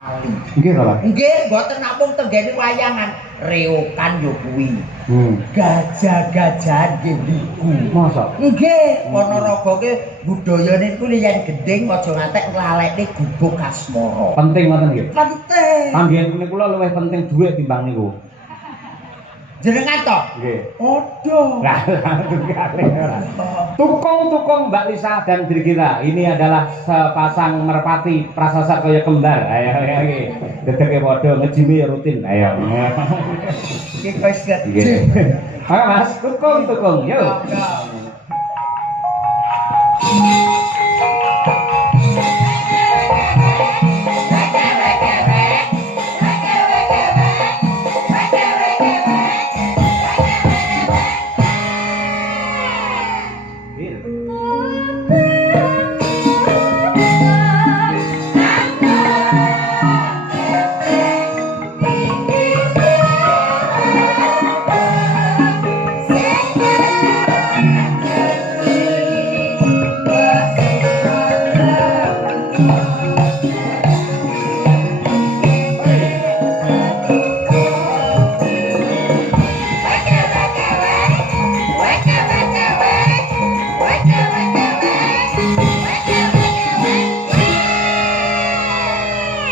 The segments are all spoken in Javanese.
Nggih to, Pak. Nggih, mboten namung tenggene wayangan, reokan yo kuwi. Gajah-gajahan nggih niku. Masa? Nggih, Ponorogo ki budayane niku yen gending aja ngantek nglalekne gubuk asmara. Penting ngoten nggih. Penting. Panggen kula luwih penting dhuwit timbang niku. Jenengan to? Nggih. Odo. Lah, tukung-tukung Mbak Lisa dan Brigita. Ini adalah sepasang merpati prasasat kaya kembar. Ayo nggih. Dedeke padha ngejimi rutin. Ayo. Iki wis gede. Nggih. Ayo Mas, tukung-tukung. Yo.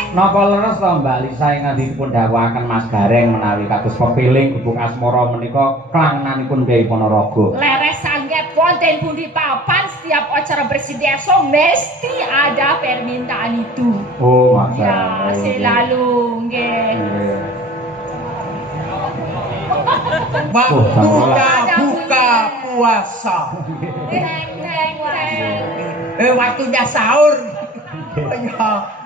Napa leres to Mbak Lisa ingkang dipun dawuhaken Mas Gareng menawi kados pepiling gubuk asmara menika klangenanipun Kyai Ponorogo. Leres sanget wonten pundi papan setiap acara bersidesa mesti ada permintaan itu. Oh, masa. Ya, selalu nggih. Waktunya buka puasa. Waktunya sahur. Ya.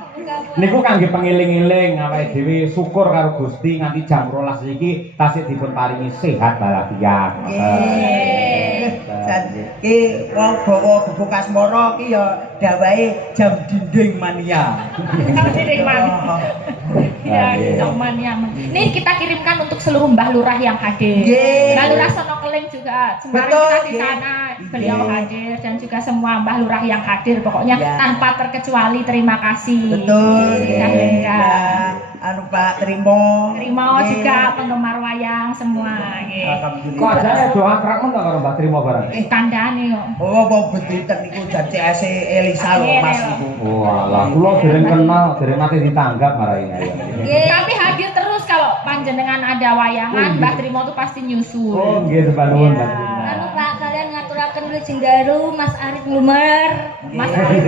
Niku kangge pengiling-iling awake dhewe syukur karo Gusti nganti jam 12 iki tasih dipun paringi sehat walafiat. Nggih. Iki wong bawa gubuk asmara iki ya dawahe jam dinding mania. Jam dinding mania. Ya, jam mania. Nih kita kirimkan untuk seluruh Mbah Lurah yang hadir. Mbah Lurah Sono Keling juga. Kemarin kita di sana beliau hadir dan juga semua Mbah Lurah yang hadir. Pokoknya tanpa terkecuali terima kasih. Betul. Nah, Pak Trimo juga penggemar wayang semua nggih. Kok ajane doa krakmen to karo Mbak Trimo barang? Kandhane kok. Oh, wong bediten niku janji Elisa lho Mas niku. Oh, alah kula dereng kenal, dereng nate ditanggap marai. Tapi hadir terus kalau panjenengan ada wayangan, Mbah Trimo tuh pasti nyusul. Oh, nggih sembah nuwun Mbak Trimo. Anu Pak, kalian ngaturaken Wilujeng Daru, Mas Arif Lumer. Mas Arif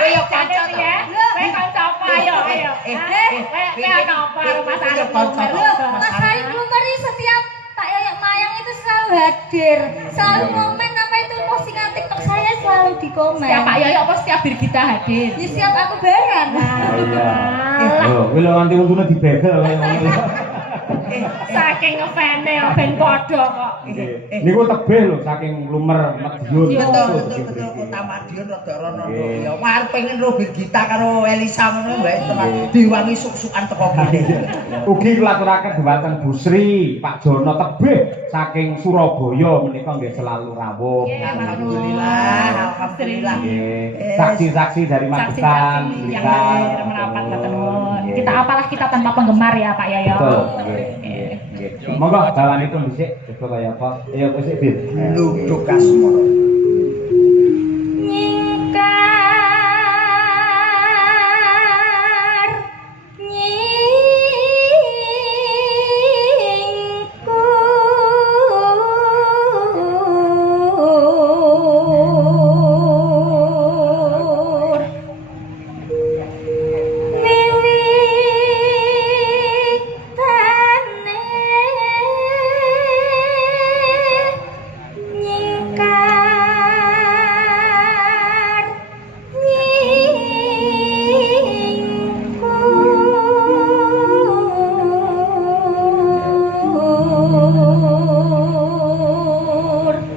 koyo kanca ya. Kowe kanca apa ayo ayo. Kowe kanca apa Mas Arif Lumer. Mas Arif Lumer ini setiap tak Yayak Mayang itu selalu hadir. Selalu komen apa itu postingan TikTok saya selalu di komen. Setiap Pak Yoyo apa setiap Brigita hadir? Ya setiap aku bareng. Oh, kuwi lho nganti untune dibegel kaya ngono. Saking ngefane ben padha kok. Niku tebih lho saking Lumer Madiun. Betul Kota Madiun rada rono ya. Arep pengen ro Brigita karo Elisa ngono wae diwangi suk-sukan teko kene. Ugi kulaturaken dhumateng Busri, Pak Jono tebih saking Surabaya menika nggih selalu rawuh. Alhamdulillah. Saksi-saksi dari Magetan, yang hadir merapat matur nuwun. Kita apalah kita tanpa penggemar ya Pak Yoyo. Betul. Nggih. Monggo dalanipun dhisik coba kaya apa? Ya wis Bir. Luduk asmara.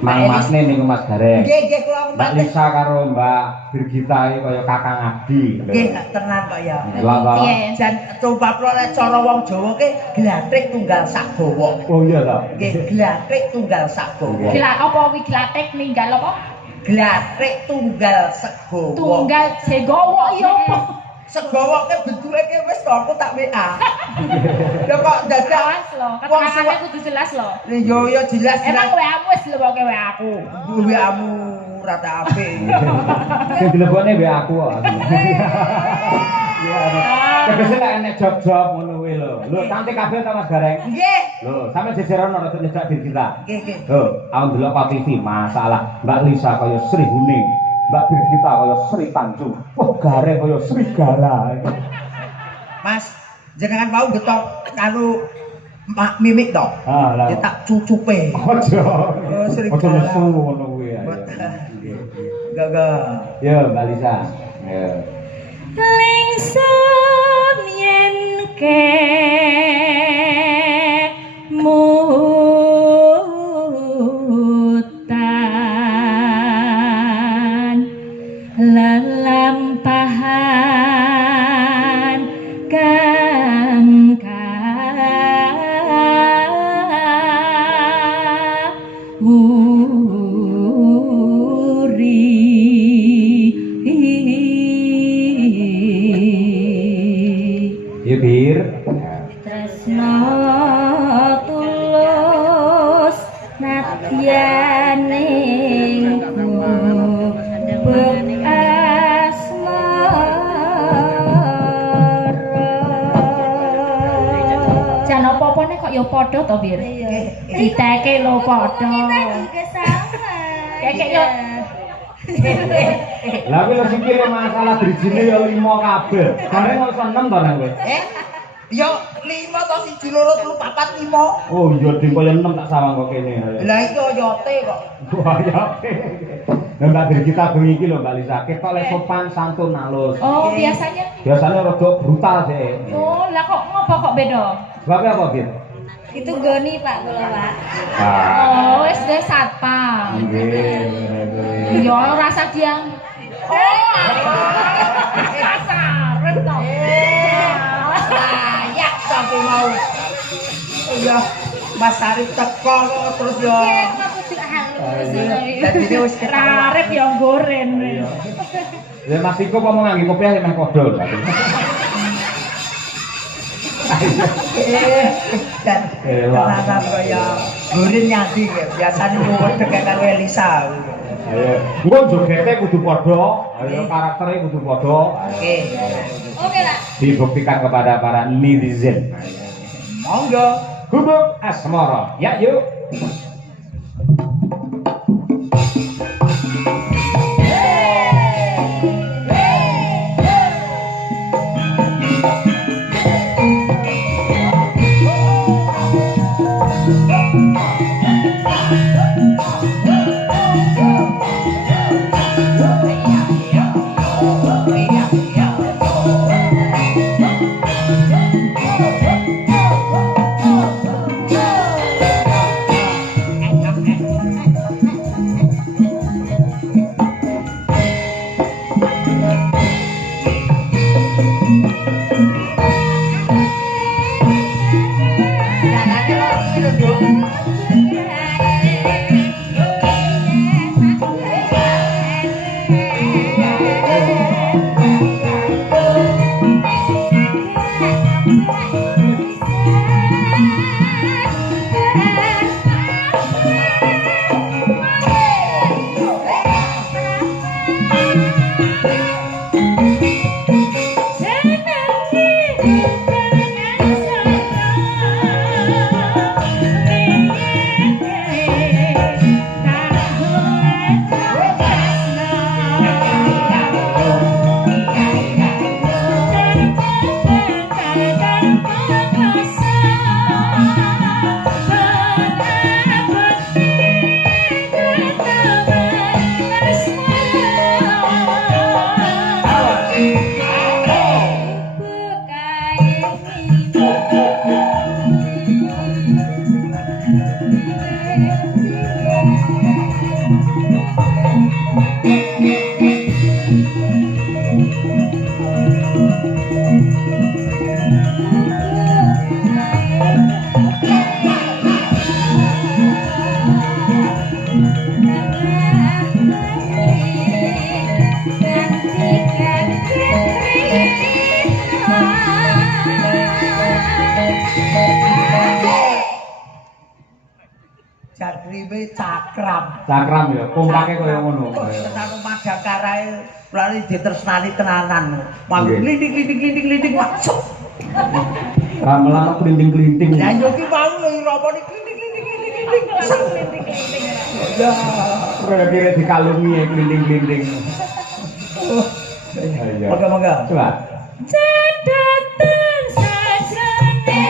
Masne niku Mas Gareng. Nggih kula Mbak Lisa karo Mbak Brigita iki kaya kakang Abdi. Nggih tenan kok ya. Lah Jan coba lek cara wong Jawa ki glathrik tunggal sak bawa. Oh iya ta. Nggih glathrik tunggal sak bawa. Gila apa wi glatek ninggal apa? Glatrik tunggal segowo. Tunggal segowo iya apa? Segowo ke bentuke ki wis to aku tak WA. Ya kok dadak Jelas loh, keterangannya kudu jelas loh. yo jelas. Emang WA-mu wis leboke WA aku. WA-mu rada apik. Sing dilebokne wae aku kok. Ya. Tegese lek enek job-job ngono kuwi lho. Lho cantik kabeh ta Mas Gareng? Nggih. Lho, sampe jejeran ora nyedak diri kita. Nggih. Lho, aku ndelok Pak TV masalah Mbak Lisa kaya Sri Huning, Mbak Birgita kaya Sri Tanjung, wah Gareng kaya Sri Gala. Mas, jenengan mau getok karo mimik to. Ah, lah. Ya tak cucupe. Ojo. Sri Ojo Gala. nesu ngono kuwi ya. Gaga. Yo, Mbak Lisa. Yo. Lingsem yen kemutan lelampahan kang Bir. Tresno tulus nadyaning bek asmara. jan apa-apa nek kok ya padha to, Bir? Diteke lho padha. Kita juga sama. Kayak yo Lah kuwi lho sikile masalah drijine ya 5 kabeh. Gareng kok iso 6 to nang kowe. Yo 5 to 1 2 3 4 5. Oh iya ding kaya 6 tak sawang kok kene. Lah iki oyote kok. Wah ya. Nah Mbak Birgita bengi iki lho Mbak Lisa, ketok lek sopan santun halus. Oh, biasanya. Biasanya rada brutal sih. Oh, lah kok ngopo kok beda? Sebabnya apa, Bir? Itu goni Pak kula Pak. Oh, wis de satpam. Nggih. Yo rasa dia. Oh, kasar to. Layak sampe mau. Iya, Mas Arif teko kok terus yo. Dadi wis Arep yo goren. Ya Mas Iko apa mau nganggo kopiah meh padha. Dan karena kaya gurin nyati biasanya mau dekat karo Elisa. Ayo, engko jogete kudu padha, ayo karaktere kudu padha. Oke. Oke Pak. Dibuktikan kepada para netizen. Monggo. Gubuk asmara. Ya yuk. kliwe cakram. Cakram ya, kompake kaya ngono. Tenan Madangkarae lali ditresnani tenanan. Mangke glinding masuk. Gamelan klinting-klinting. Lah yo ki mau lho rapane glinding. Ya, kira-kira dikalungi ya klinting-klinting. Moga-moga. Coba. Cedatan sajane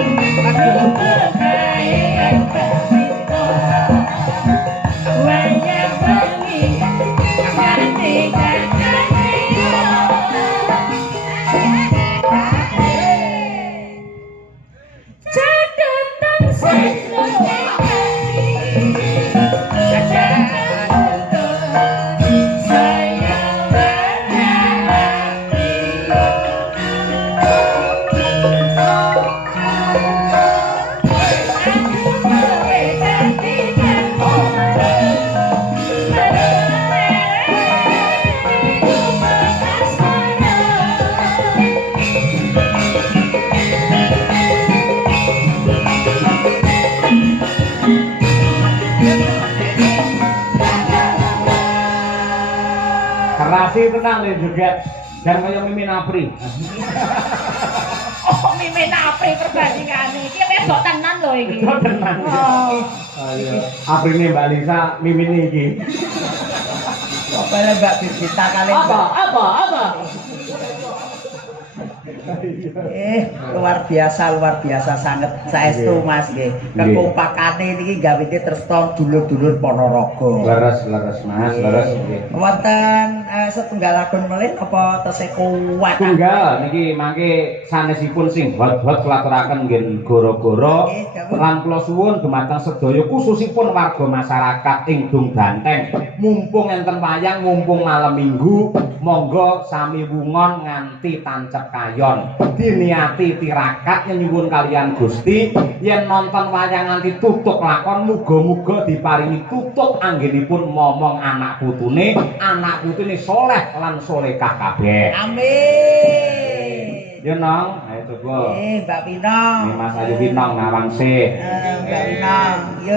saya berhati aku Kerasi tenang nih juga. Dan kaya Mimin Apri. Oh, Mimin Apri perbandingannya. Ini wedok tenan lho iki. Wedok tenan. Oh. Ayo. Apri ini Mbak Lisa, Mimin iki. Apa ya Mbak Birgita kali? Apa? Luar biasa sangat saestu Mas nggih. Kekompakane niki gawene tresna dulur-dulur Ponorogo. Leres Mas, leres nggih. Wonten setunggal lagun melih apa tesih kuat? Tunggal niki mangke sanesipun sing hot-hot klaturaken nggih goro-goro lan kula suwun dumateng sedaya khususipun warga masyarakat ing Dung Banteng. Mumpung enten wayang, mumpung malam Minggu, monggo sami wungon nganti tancep kayon. Diniati tirakat nyuwun kalian Gusti yen nonton wayang nganti tutuk lakon muga-muga diparingi tutuk anggenipun momong anak putune soleh lan solehah kabeh. Amin. Yo nong, ayo coba. Mbak Pinong. Mas Ayu Pinong nawangse. Mbak Pinong.